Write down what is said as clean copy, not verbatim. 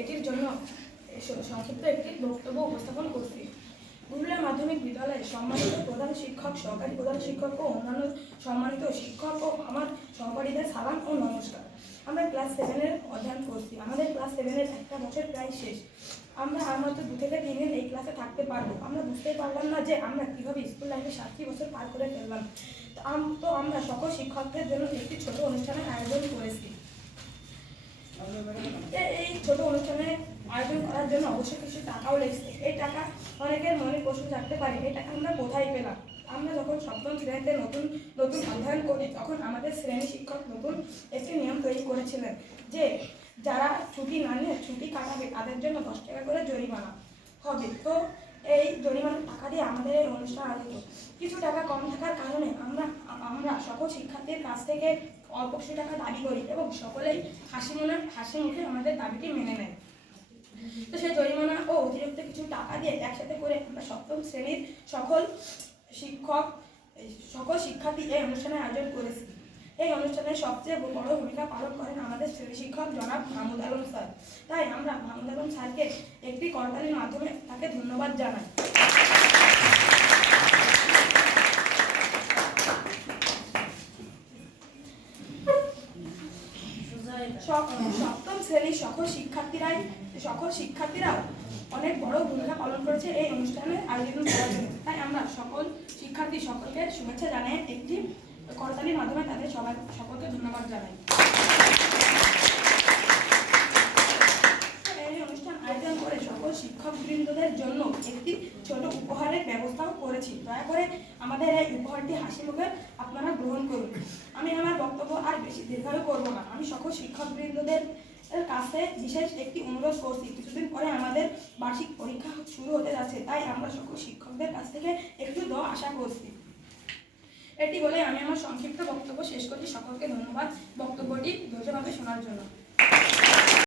এটির জন্য সংক্ষিপ্ত একটি বক্তব্য উপস্থাপন করছি। পুরুলিয়া মাধ্যমিক বিদ্যালয়ের সম্মানিত প্রধান শিক্ষক, সহকারী প্রধান শিক্ষক ও অন্যান্য সম্মানিত শিক্ষক ও আমার সহপাঠীদের সালাম ও নমস্কার। আমরা ক্লাস 7-এর অধ্যয়ন করছি। আমাদের ক্লাস 7-এর একটা বছর প্রায় শেষ। আমরা আর মাত্র 2 থেকে 3 দিন এই ক্লাসে থাকতে পারবো। আমরা বুঝতেই পারলাম না যে আমরা কীভাবে স্কুল লাইফে 7টি বছর পার করে ফেললাম। তো আমরা সকল শিক্ষকদের জন্য একটি ছোট অনুষ্ঠানের আয়োজন করেছি। এই ছোট অনুষ্ঠানের আয়োজন করার জন্য অবশ্যই কিছু টাকাও লেগেছে। এই টাকা অনেকের মনে প্রশ্ন থাকতে পারে, এই টাকা আমরা কোথায় পেলাম। আমরা যখন সপ্তম শ্রেণীতে নতুন অধ্যয়ন করি, তখন আমাদের শ্রেণী শিক্ষক নতুন একটি নিয়ম তৈরি করেছিলেন যে যারা ছুটি না নিয়ে ছুটি কাটাবে তাদের জন্য 10 টাকা করে জরিমানা হবে। তো এই জরিমানার টাকা দিয়ে আমাদের এই অনুষ্ঠান আয়োজিত। কিছু টাকা কম থাকার কারণে আমরা সকল শিক্ষার্থীর কাছ থেকে অল্প কিছু টাকা দাবি করি এবং সকলেই হাসি মুখে আমাদের দাবিটি মেনে নেয়। তো সেই জরিমানা ও অতিরিক্ত কিছু টাকা দিয়ে একসাথে করে আমরা সপ্তম শ্রেণীর সকল শিক্ষার্থী এই অনুষ্ঠানের আয়োজন করেছি। এই অনুষ্ঠানে সবচেয়ে বড় ভূমিকা পালন করেন আমাদের শ্রেণী শিক্ষক জনাব মাহমুদ আলম স্যার। তাই আমরা মাহমুদ আলম স্যারকে একটি করতালির মাধ্যমে তাকে ধন্যবাদ জানাই। সপ্তম শ্রেণীর সকল শিক্ষার্থীরাও অনেক বড় ভূমিকা পালন করেছে এই অনুষ্ঠানের আয়োজন করার জন্য। তাই আমরা সকলকে শুভেচ্ছা জানিয়ে একটি করতালির মাধ্যমে তাদের সকলকে ধন্যবাদ জানাই। এই অনুষ্ঠান আয়োজন করে সকল শিক্ষকবৃন্দদের জন্য একটি ছোট উপহারের ব্যবস্থাও করেছি। দয়া করে আমাদের এই উপহারটি হাসি মুখে আপনারা গ্রহণ করুন। আমি আমার বক্তব্য আর বেশি দীর্ঘায়ু করবো না। আমি সকল শিক্ষকবৃন্দদের কাছে বিশেষ একটি অনুরোধ করছি। কিছুদিন পরে আমাদের বার্ষিক পরীক্ষা শুরু হতে যাচ্ছে, তাই আমরা সকল শিক্ষকদের কাছ থেকে একটু দোয়া আশা করছি। এটি বলে আমি আমার সংক্ষিপ্ত বক্তব্য শেষ করছি। সকলকে ধন্যবাদ বক্তব্যটি ধৈর্যভাবে শোনার জন্য।